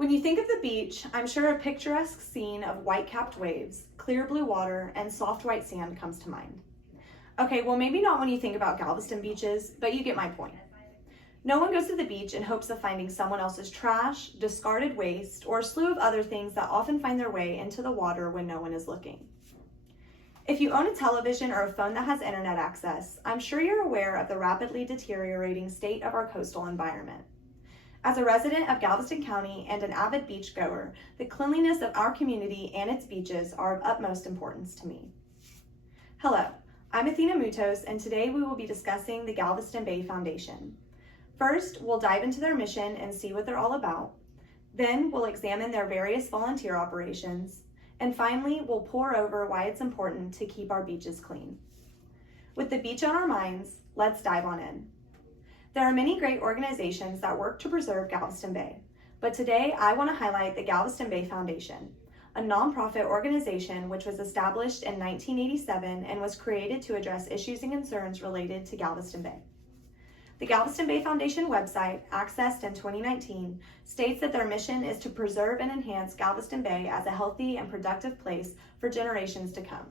When you think of the beach, I'm sure a picturesque scene of white-capped waves, clear blue water, and soft white sand comes to mind. Okay, well maybe not when you think about Galveston beaches, but you get my point. No one goes to the beach in hopes of finding someone else's trash, discarded waste, or a slew of other things that often find their way into the water when no one is looking. If you own a television or a phone that has internet access, I'm sure you're aware of the rapidly deteriorating state of our coastal environment. As a resident of Galveston County and an avid beachgoer, the cleanliness of our community and its beaches are of utmost importance to me. Hello, I'm Athena Moutos, and today we will be discussing the Galveston Bay Foundation. First, we'll dive into their mission and see what they're all about. Then we'll examine their various volunteer operations. And finally, we'll pore over why it's important to keep our beaches clean. With the beach on our minds, let's dive on in. There are many great organizations that work to preserve Galveston Bay, but today I want to highlight the Galveston Bay Foundation, a nonprofit organization which was established in 1987 and was created to address issues and concerns related to Galveston Bay. The Galveston Bay Foundation website, accessed in 2019, states that their mission is to preserve and enhance Galveston Bay as a healthy and productive place for generations to come.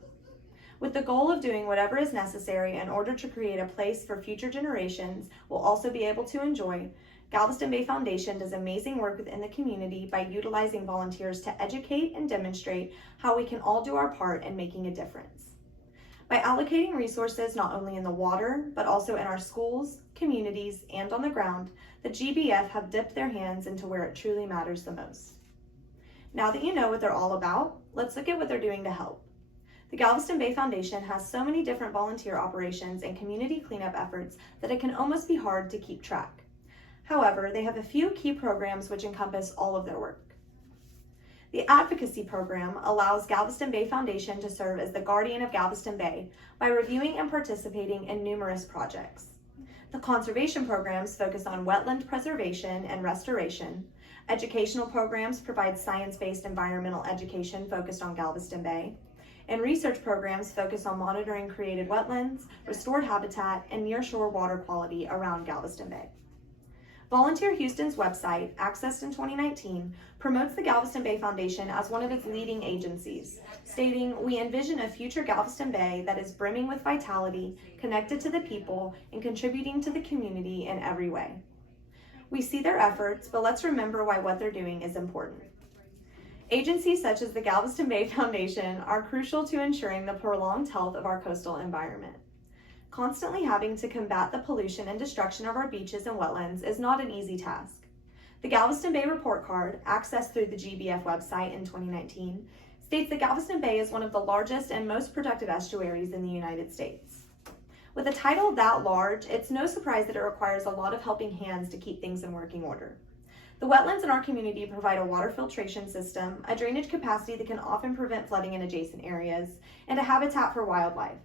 With the goal of doing whatever is necessary in order to create a place for future generations will also be able to enjoy, Galveston Bay Foundation does amazing work within the community by utilizing volunteers to educate and demonstrate how we can all do our part in making a difference. By allocating resources not only in the water, but also in our schools, communities, and on the ground, the GBF have dipped their hands into where it truly matters the most. Now that you know what they're all about, let's look at what they're doing to help. The Galveston Bay Foundation has so many different volunteer operations and community cleanup efforts that it can almost be hard to keep track. However, they have a few key programs which encompass all of their work. The Advocacy Program allows Galveston Bay Foundation to serve as the guardian of Galveston Bay by reviewing and participating in numerous projects. The Conservation Programs focus on wetland preservation and restoration. Educational programs provide science-based environmental education focused on Galveston Bay. And research programs focus on monitoring created wetlands, restored habitat, and nearshore water quality around Galveston Bay. Volunteer Houston's website, accessed in 2019, promotes the Galveston Bay Foundation as one of its leading agencies, stating, "We envision a future Galveston Bay that is brimming with vitality, connected to the people, and contributing to the community in every way." We see their efforts, but let's remember why what they're doing is important. Agencies such as the Galveston Bay Foundation are crucial to ensuring the prolonged health of our coastal environment. Constantly having to combat the pollution and destruction of our beaches and wetlands is not an easy task. The Galveston Bay Report Card, accessed through the GBF website in 2019, states that Galveston Bay is one of the largest and most productive estuaries in the United States. With a title that large, it's no surprise that it requires a lot of helping hands to keep things in working order. The wetlands in our community provide a water filtration system, a drainage capacity that can often prevent flooding in adjacent areas, and a habitat for wildlife.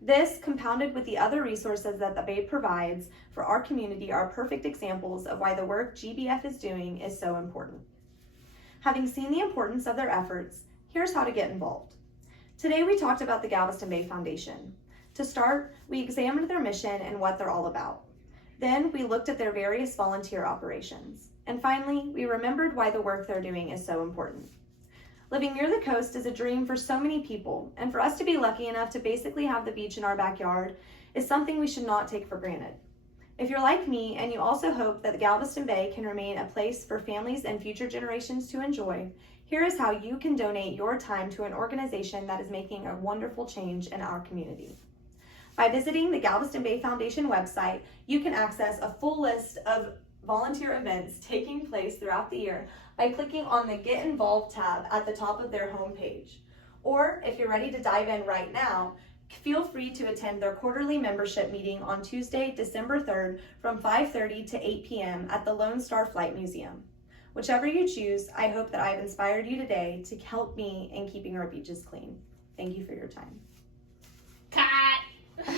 This, compounded with the other resources that the Bay provides for our community, are perfect examples of why the work GBF is doing is so important. Having seen the importance of their efforts, here's how to get involved. Today we talked about the Galveston Bay Foundation. To start, we examined their mission and what they're all about. Then we looked at their various volunteer operations. And finally, we remembered why the work they're doing is so important. Living near the coast is a dream for so many people, and for us to be lucky enough to basically have the beach in our backyard is something we should not take for granted. If you're like me and you also hope that the Galveston Bay can remain a place for families and future generations to enjoy, here is how you can donate your time to an organization that is making a wonderful change in our community. By visiting the Galveston Bay Foundation website, you can access a full list of volunteer events taking place throughout the year by clicking on the Get Involved tab at the top of their homepage. Or if you're ready to dive in right now, feel free to attend their quarterly membership meeting on Tuesday, December 3rd from 5:30 to 8 p.m. at the Lone Star Flight Museum. Whichever you choose, I hope that I've inspired you today to help me in keeping our beaches clean. Thank you for your time.